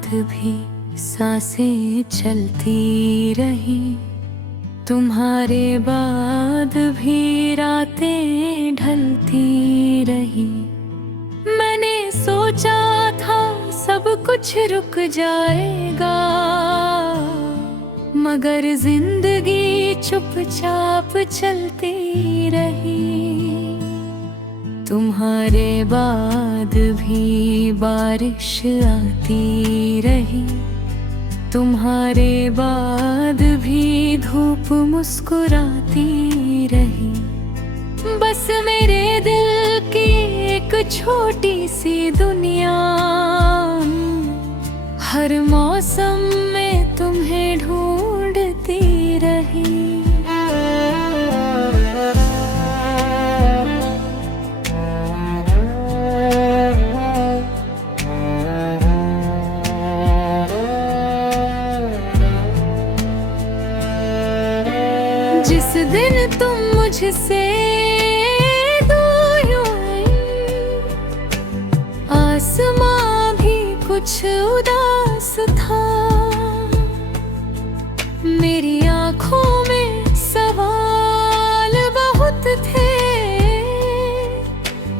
बाद भी सांसें चलती रही, तुम्हारे बाद भी रातें ढलती रही। मैंने सोचा था सब कुछ रुक जाएगा, मगर जिंदगी चुपचाप चलती रही। तुम्हारे बाद भी बारिश आती रही, तुम्हारे बाद भी धूप मुस्कुराती रही। बस मेरे दिल की एक छोटी सी दुनिया, हर मौसम में तुम्हें ढूंढती रही। जिस दिन तुम मुझसे दूर हुई, आसमां भी कुछ उदास था। मेरी आंखों में सवाल बहुत थे,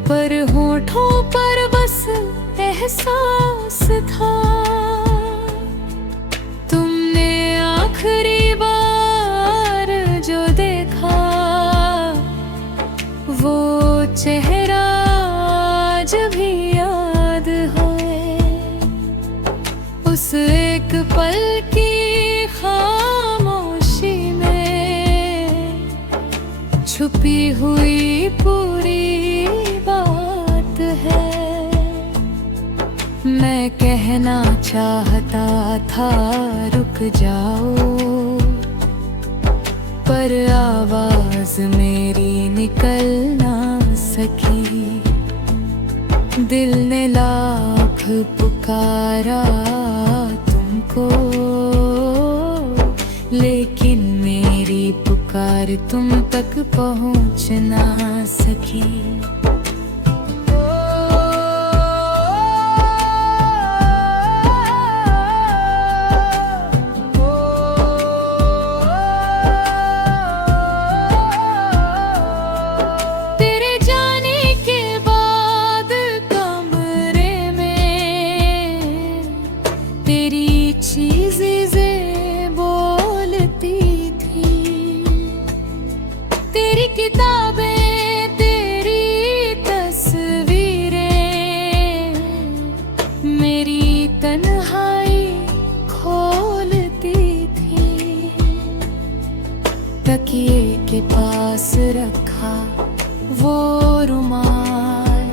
पर होठों पर बस एहसास था। तुमने आखिरी वो चेहरा आज भी याद है, उस एक पल की खामोशी में छुपी हुई पूरी बात है। मैं कहना चाहता था रुक जाओ, पर आवाज मेरी निकल ना सकी। दिल ने लाख पुकारा तुमको, लेकिन मेरी पुकार तुम तक पहुंच ना सकी। चीज़ें बोलती थी, तेरी किताबें, तेरी तस्वीरें, मेरी तन्हाई खोलती थी। तकिए के पास रखा वो रुमाल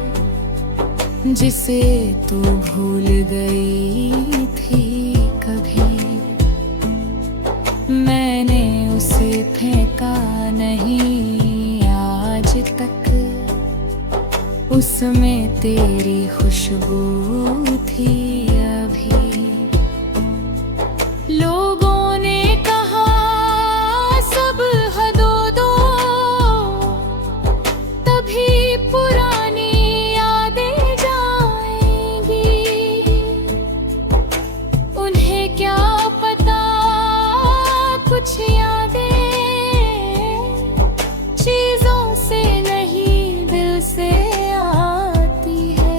जिसे तू भूल गई थी कभी, मैंने उसे फेंका नहीं आज तक। उसमें तेरी खुशबू थी अभी। लोगों ने कहा सब हदों दो, तभी पुरानी यादें जाएंगी। उन्हें क्या पता कुछ यादें चीजों से नहीं दिल से आती है।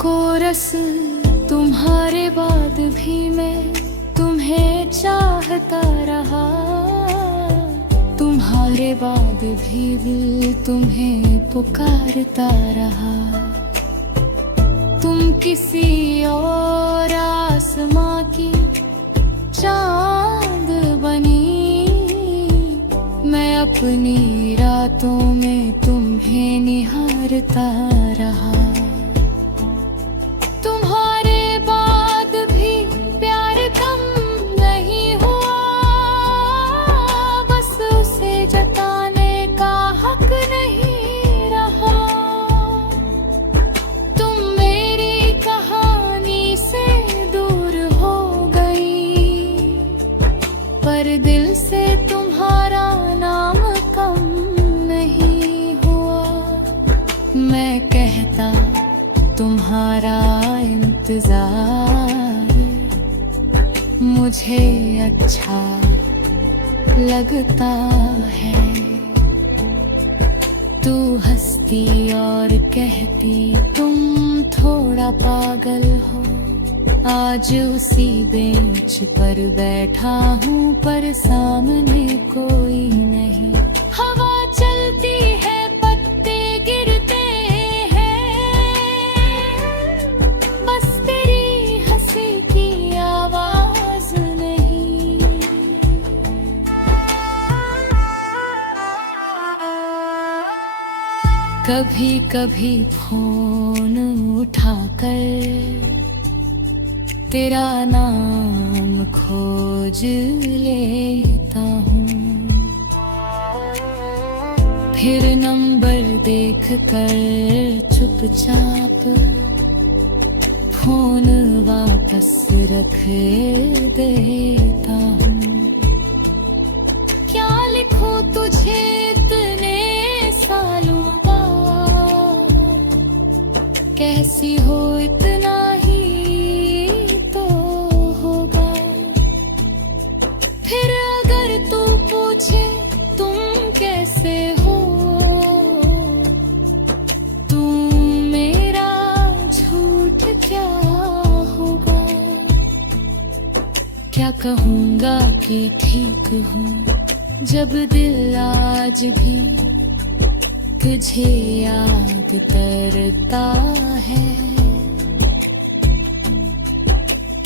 कोरस तुम्हारे बाद भी मैं तुम्हें चाहता रहा, तुम्हारे बाद भी दिल तुम्हें पुकारता रहा। तुम किसी और आसमां की चांद बनी, मैं अपनी रातों में तुम्हें निहारता रहा। तुम्हारे बाद भी प्यार कम नहीं हुआ, बस उसे जताने का हक नहीं रहा। तुम मेरी कहानी से दूर हो गई, पर दिल से तुम्हारा नाम कम नहीं हुआ। मैं कहता तुम्हारा इंतजार मुझे अच्छा लगता है। तू हंसती और कहती तुम थोड़ा पागल हो। आज उसी बेंच पर बैठा हूँ पर सामने कोई नहीं। हवा चलती है, पत्ते गिरते हैं, बस तेरी हंसी की आवाज नहीं। कभी कभी फोन उठाकर तेरा नाम खोज लेता हूँ, फिर नंबर देखकर चुपचाप फोन वापस रख देता हूँ। क्या लिखूं तुझे इतने सालों बाद, कैसी हो इतना ही तो होगा। फिर अगर तू पूछे तुम कैसे हो, तू मेरा झूठ क्या होगा। क्या कहूँगा कि ठीक हूँ जब दिल आज भी तुझे याद करता है।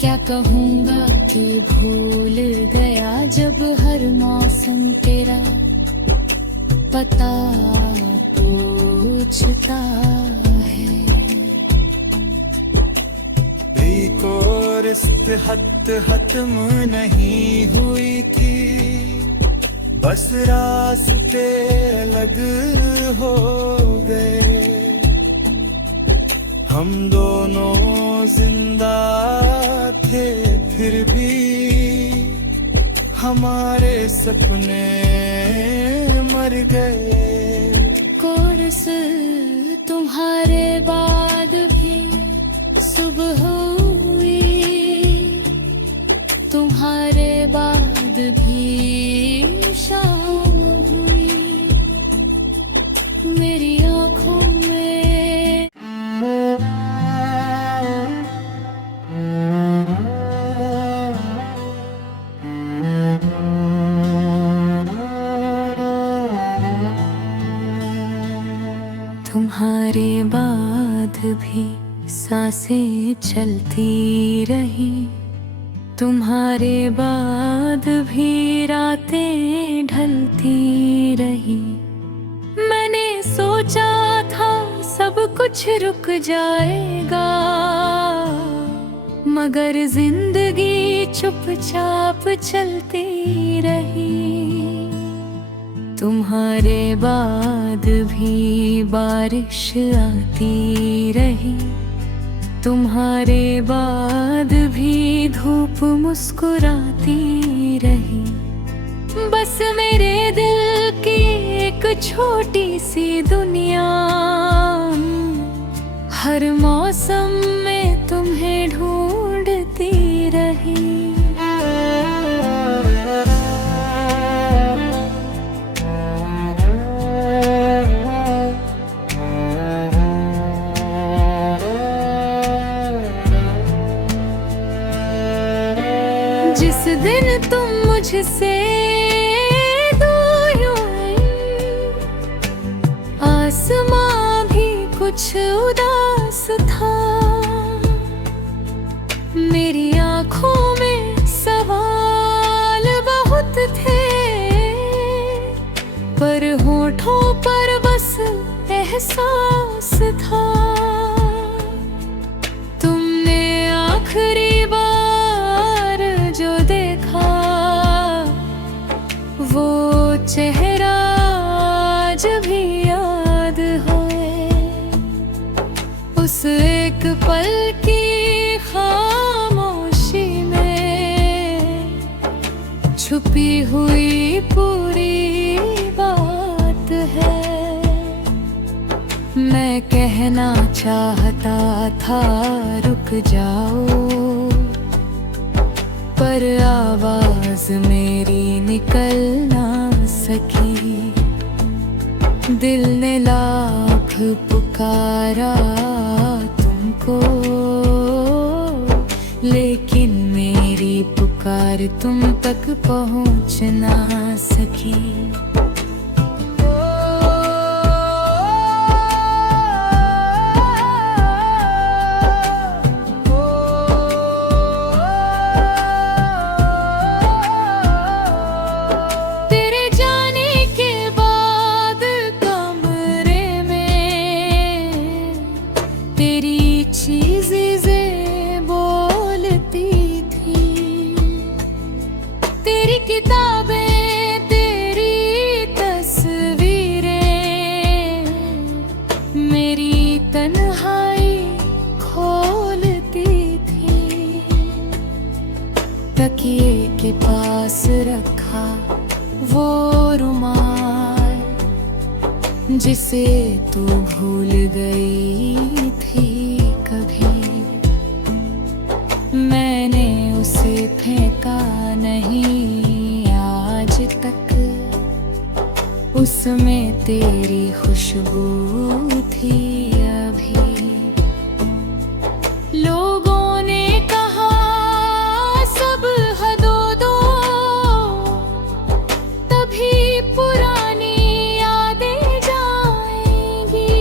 क्या कहूँगा कि भूल गया जब हर मौसम तेरा पता पूछता है। एक और रिश्त खत्म नहीं हुई थी, बस रास्ते अलग हो गए। हम दोनों जिंदा थे फिर भी हमारे सपने मर गए। कोर्स तुम्हारे बाद भी सुबह हुई, तुम्हारे बाद भी शाम हुई। मेरी आँखों में तुम्हारे बाद भी सांसें चलती रही, तुम्हारे बाद भी रातें ढलती रही। मैंने सोचा था सब कुछ रुक जाएगा, मगर जिंदगी चुपचाप चलती रही। तुम्हारे बाद भी बारिश आती रही, तुम्हारे बाद भी धूप मुस्कुराती रही। बस मेरे दिल की एक छोटी सी दुनिया हर मौसम में तुम्हें ढूंढती रही। जिस दिन तुम मुझसे दूर हुए, आसमां भी कुछ उदास था। मेरी आँखों में सवाल बहुत थे, पर होठों पर बस एहसास था। तुमने आखिरी बार जो देखा वो चेहरा आज भी याद है। उस एक पल की खामोशी में छुपी हुई पूरी बात है। मैं कहना चाहता था रुक जाओ, पर आवाज मेरी निकल ना सकी। दिल ने लाख पुकारा तुमको, लेकिन मेरी पुकार तुम तक पहुंच ना सकी। किताबें, तेरी तस्वीरें, मेरी तन्हाई खोलती थी। तकिए के पास रखा वो रुमाल जिसे तू भूल गई थी कभी। मैंने उसे फेंका नहीं आज तक, उसमें तेरी खुशबू थी अभी। लोगों ने कहा सब हदो दो, तभी पुरानी यादें जाएंगी।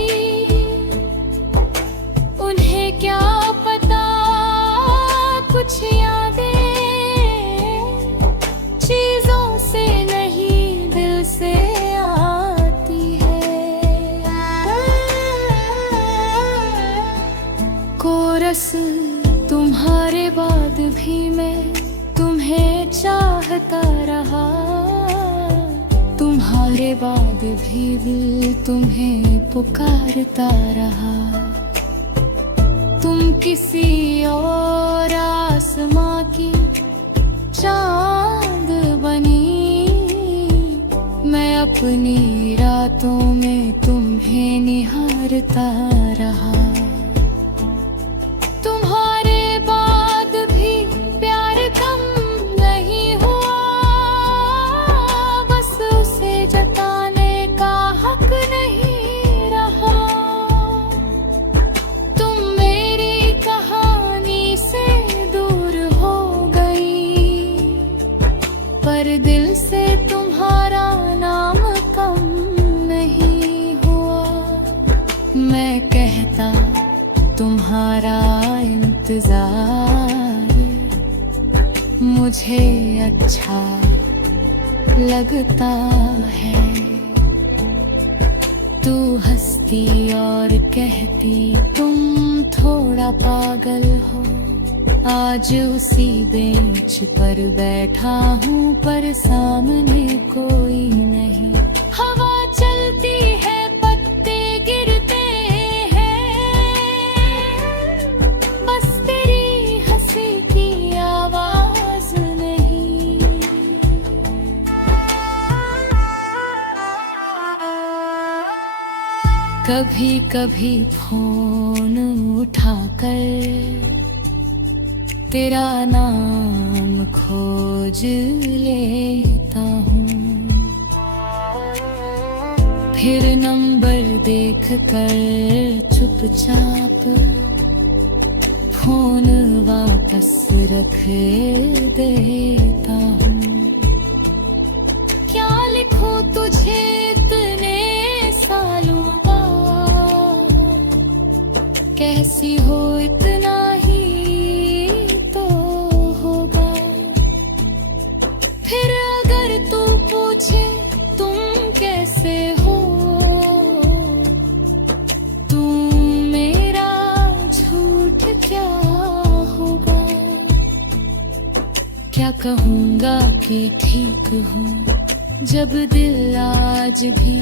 उन्हें क्या पता कुछ यादें चीजों से नहीं दिल से आती है। कोरस तुम्हारे बाद भी मैं तुम्हें चाहता रहा, तुम्हारे बाद भी दिल तुम्हें पुकारता रहा। तुम किसी और आसमां की चांद बनी, मैं अपनी रातों में तुम्हें निहारता रहा। तुम्हारे बाद भी प्यार कम नहीं हुआ, बस उसे जताने का हक नहीं रहा। तुम मेरी कहानी से दूर हो गई, पर दिल से तुम्हारा नाम कम नहीं हुआ। मैं कहता तुम्हारा इंतजार मुझे अच्छा लगता है। तू हंसती और कहती तुम थोड़ा पागल हो। आज उसी बेंच पर बैठा हूँ, पर सामने कोई नहीं। हवा चलती है, पत्ते गिरते हैं, बस तेरी हंसी की आवाज नहीं। कभी कभी फोन उठाकर तेरा नाम खोज लेता हूँ, फिर नंबर देख कर चुपचाप फोन वापस रख देता हूँ। क्या लिखूं तुझे इतने सालों बाद, कैसी हो इतना ही तो होगा। फिर अगर तू पूछे तुम कैसे हो, तू मेरा झूठ क्या होगा। क्या कहूँगा कि ठीक हूँ, जब दिल आज भी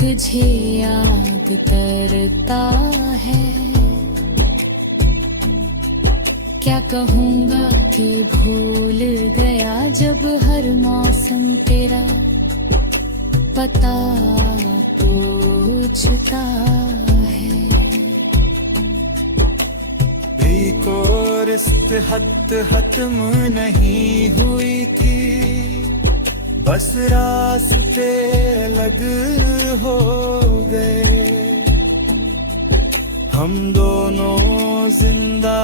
तुझे याद करता है। क्या कहूँगा कि भूल गया, जब हर मौसम तेरा पता पूछता सोचता है। एक और रिश्ते खत्म नहीं हुई थी, बस रास्ते अलग हो गए। हम दोनों जिंदा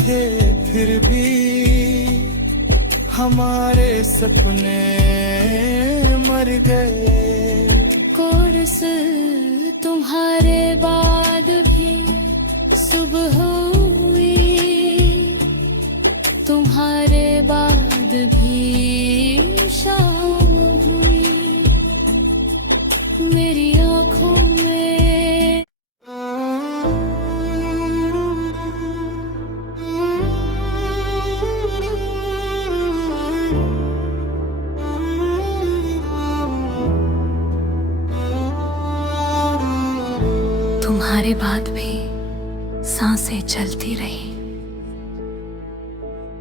थे फिर भी हमारे सपने मर गए। कोर्स तुम्हारे बाद भी सुबह हुई, तुम्हारे बाद भी शाम हुई। मेरी आँखों में तुम्हारे बाद भी सांसें चलती रही,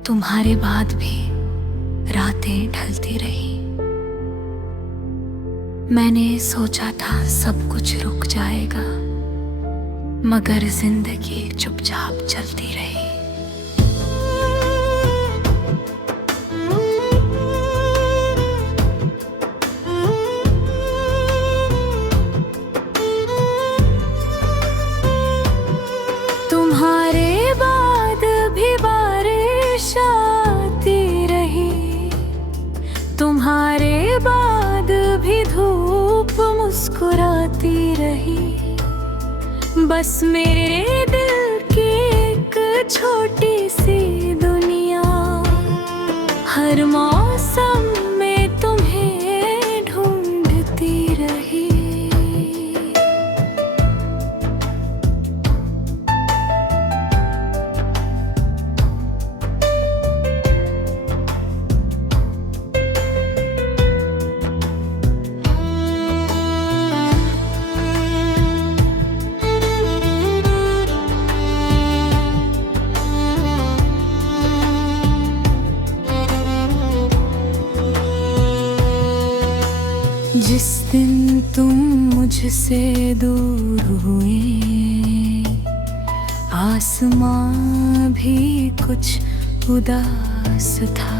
तुम्हारे बाद भी रातें ढलती रही। मैंने सोचा था सब कुछ रुक जाएगा, मगर जिंदगी चुपचाप चलती रही। तुम्हारे बाद भी बारिश आती रही, तुम्हारे बाद भी धूप मुस्कुराती रही। बस मेरे दिल की एक छोटी सी दुनिया हर मौसम में तुम्हें ढूंढती रही। जिस दिन तुम मुझसे दूर हुए, आसमां भी कुछ उदास था।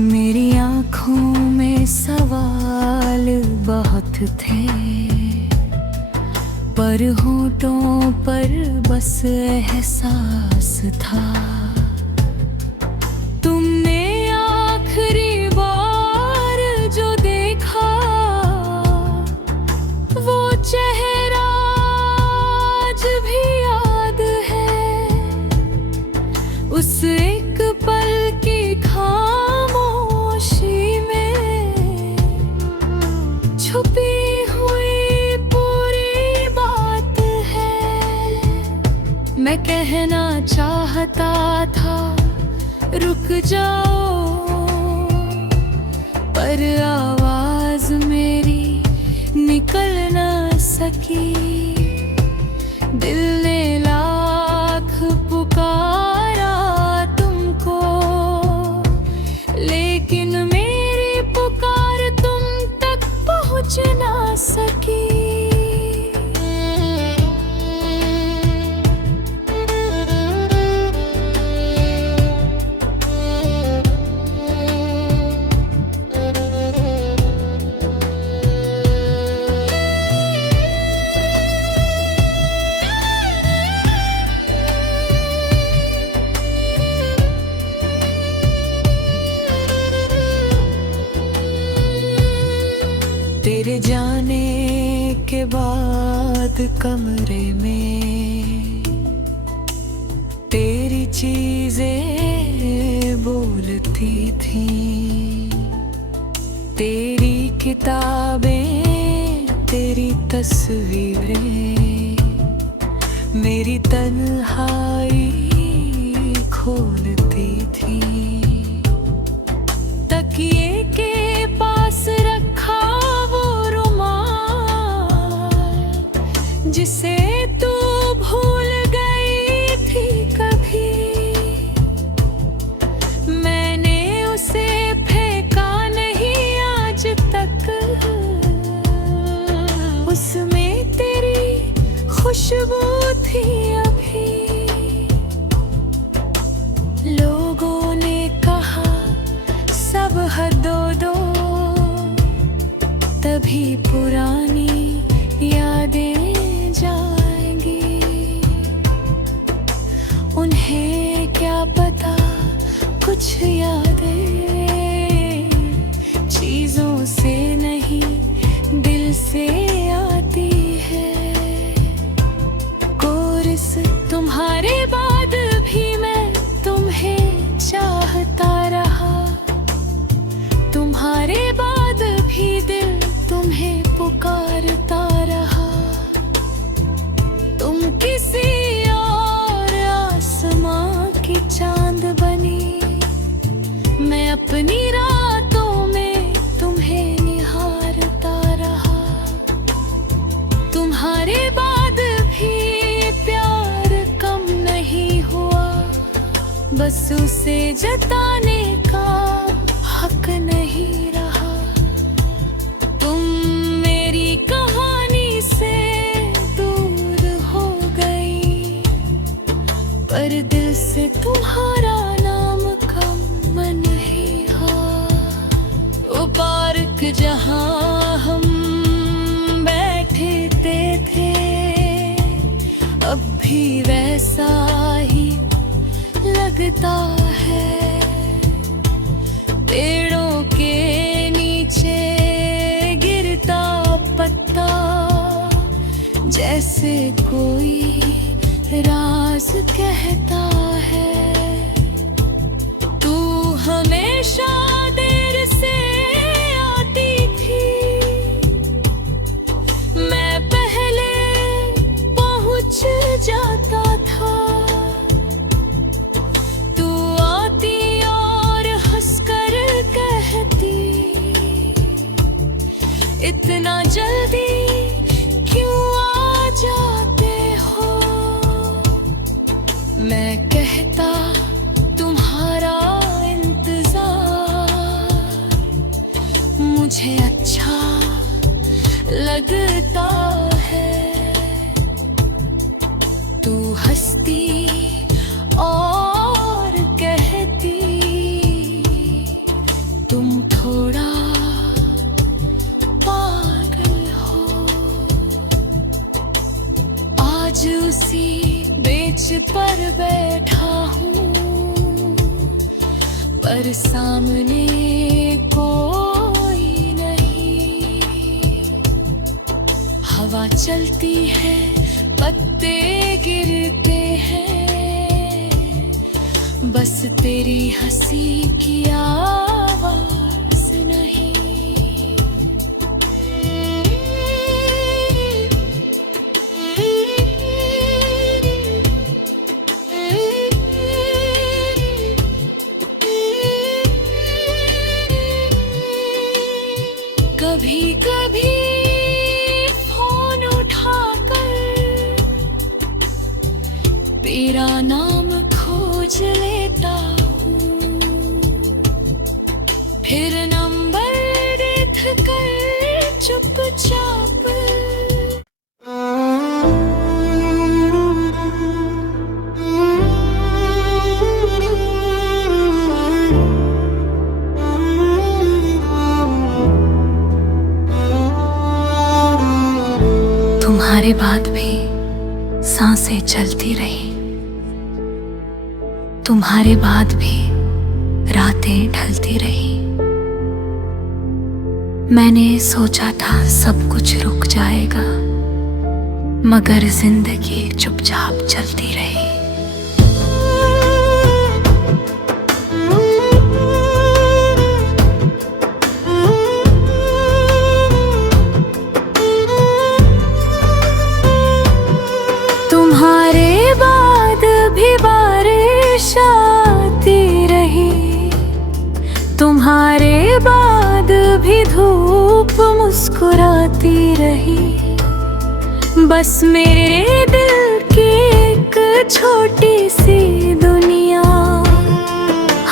मेरी आँखों में सवाल बहुत थे, पर होठों पर बस एहसास था। तुमने आखिरी चेहरा आज भी याद है, उस एक पल की खामोशी में छुपी हुई पूरी बात है। मैं कहना चाहता था रुक जाओ, पर आवाज मेरी निकल न सकी। दिल ने लाख पुकारा तुमको, लेकिन मेरी पुकार तुम तक पहुंच ना सकी। तेरे जाने के बाद कमरे में तेरी चीजें बोलती थी, तेरी किताबें, तेरी तस्वीरें मेरी तन्हाई खोलती थी। तकिए के पास रखा वो रुमाल जिसे तू भूल गई थी कभी, मैंने उसे फेंका नहीं आज तक। खुशबू थी अभी। लोगों ने कहा सब हदो दो, तभी पुरानी यादें जाएंगी। उन्हें क्या पता कुछ यादें चीजों से नहीं दिल से आती है। कोरिस तुम्हारे बाद भी मैं तुम्हें चाहता रहा, तुम्हारे बाद भी दिल तुम्हें पुकारता रहा। तुम किसी और आसमां की चांद बनी, मैं अपनी रातों में तुम्हें निहारता रहा। तुम्हारे बाद भी प्यार कम नहीं हुआ, बस उसे जताने का हक नहीं रहा। तुम मेरी कहानी से दूर हो गई, पर दिल से तुम्हारा नाम कम नहीं हुआ। वो पार्क जहाँ हम बैठते थे, अब भी वैसा ही लगता है। पेड़ों के नीचे गिरता पत्ता, जैसे कोई राज कहता है। तू हमेशा देर से आती थी, मैं पहले पहुंच जाता था। तू आती और हंसकर कहती, इतना जल्दी क्यों आ जाते हो। मैं कहता तुम्हारा इंतजार मुझे अच्छा लगता है। तू हंसती और कहती, तुम थोड़ा पागल हो। आज उसी बेंच पर बैठा हूँ, पर सामने कोई नहीं। हवा चलती है, पत्ते गिरते हैं, बस तेरी हंसी की आवाज नहीं। कभी कभी फोन उठाकर तेरा नाम खोज लेता हूँ, फिर नंबर देखकर चुपचाप तुम्हारे बाद भी सांसें चलती रही, तुम्हारे बाद भी रातें ढलती रही। मैंने सोचा था सब कुछ रुक जाएगा, मगर जिंदगी चुपचाप चलती रही। तुम्हारे बाद भी बारिश आती रही, तुम्हारे बाद भी धूप मुस्कुराती रही। बस मेरे दिल की एक छोटी सी दुनिया,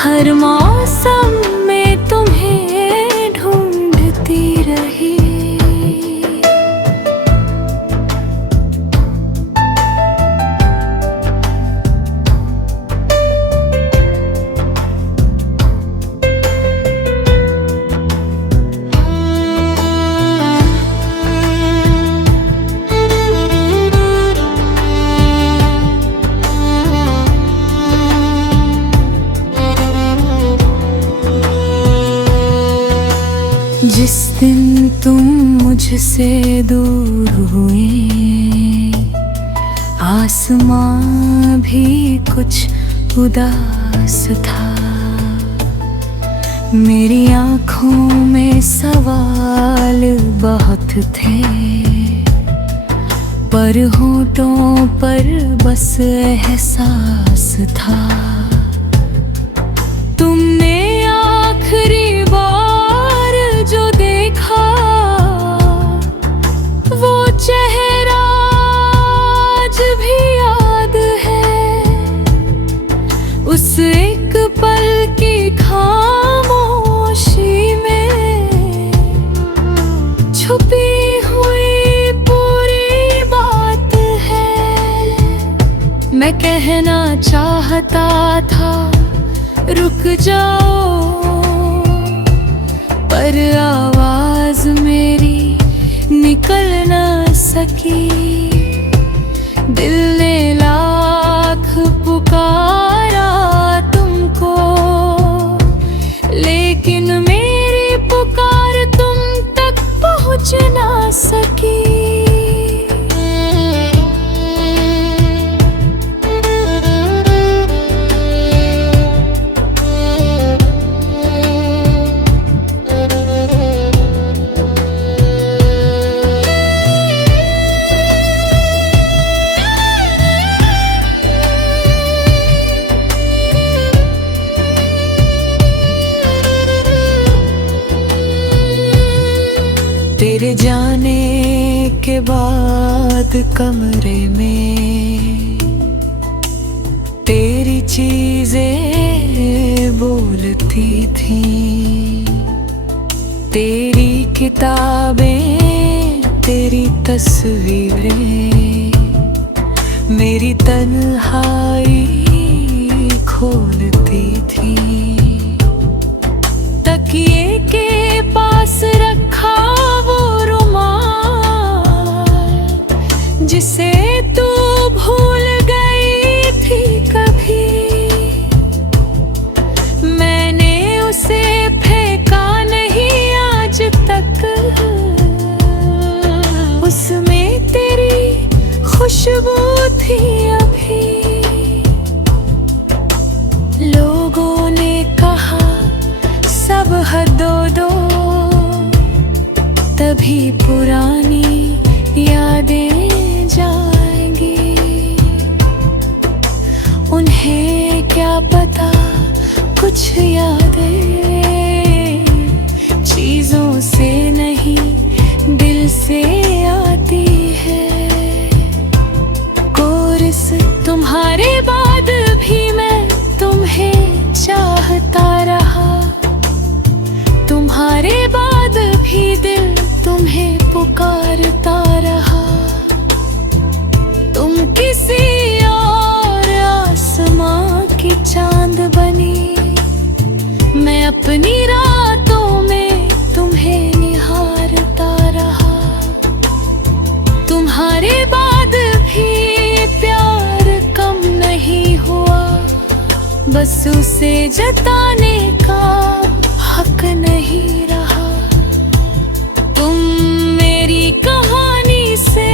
हर मौसम में तुम्हें ढूंढती रही। जिस दिन तुम मुझसे दूर हुए, आसमां भी कुछ उदास था। मेरी आँखों में सवाल बहुत थे, पर होठों पर बस एहसास था। तुमने आखिरी बार जो देखा, वो चेहरा आज भी याद है। उस एक पल की खामोशी में छुपी हुई पूरी बात है। मैं कहना चाहता था रुक जाओ, पर आवाज मेरी निकल न सकी। दिल ने लाख पुकारा तुमको, लेकिन मेरी पुकार तुम तक पहुंच ना सकी। तेरे जाने के बाद कमरे में तेरी चीजें बोलती थीं। तेरी किताबें, तेरी तस्वीरें मेरी तन्हाई खोलती थीं। तकिए के पास रखा वो रुमाल, जिसे तू भूल गई थी कभी। मैंने उसे फेंका नहीं आज तक, उसमें तेरी खुशबू थी अभी। लोगों ने कहा सब हदो दो, तभी पुरानी यादें जाएंगी। उन्हें क्या पता कुछ यादें चीजों से नहीं दिल से आती है। कोरस तुम्हारे बाद भी मैं तुम्हें चाहता रहा, तुम्हारे बाद भी दिल तुम्हें पुकारता रहा। तुम किसी और आसमां की चांद बनी, मैं अपनी रातों में तुम्हें निहारता रहा। तुम्हारे बाद भी प्यार कम नहीं हुआ, बस उसे जताने का हक नहीं रहा। तुम मेरी कहानी से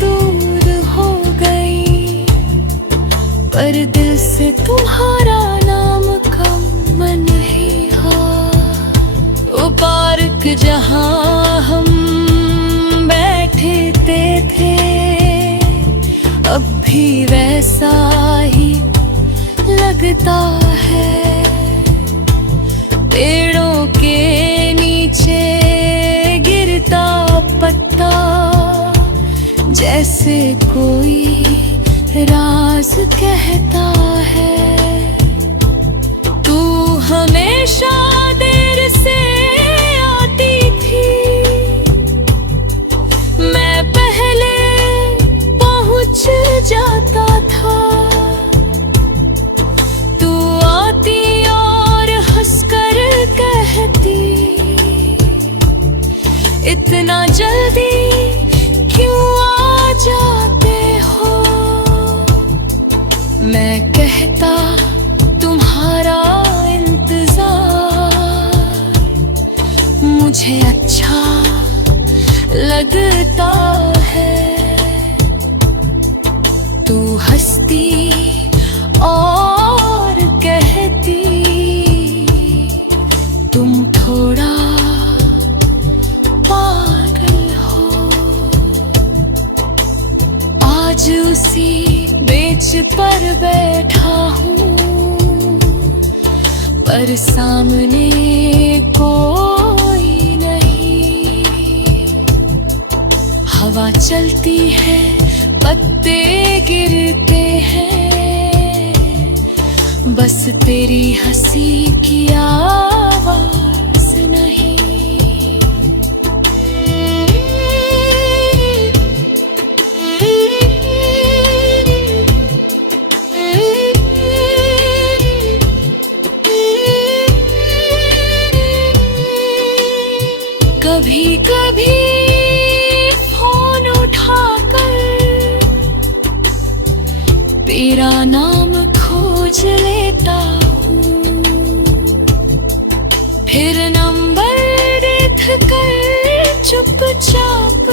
दूर हो गई, पर दिल से तुम्हारा नाम कम नहीं हुआ। वो पार्क जहाँ हम बैठे थे, अब भी वैसा ही लगता है। पेड़ों के नीचे गिरता पत्ता, जैसे कोई राज कहता है। तू हमेशा देर से आती थी, मैं पहले पहुंच जाता था। तू आती और हंसकर कहती, इतना जल्दी क्यों आ जाते हो। मैं कहता तुम्हारा इंतजार आज उसी बेंच पर बैठा हूँ, पर सामने कोई नहीं। हवा चलती है, पत्ते गिरते हैं, बस तेरी हंसी की आवाज नहीं। कभी कभी फोन उठाकर तेरा नाम खोज लेता हूँ, फिर नंबर देख कर चुपचाप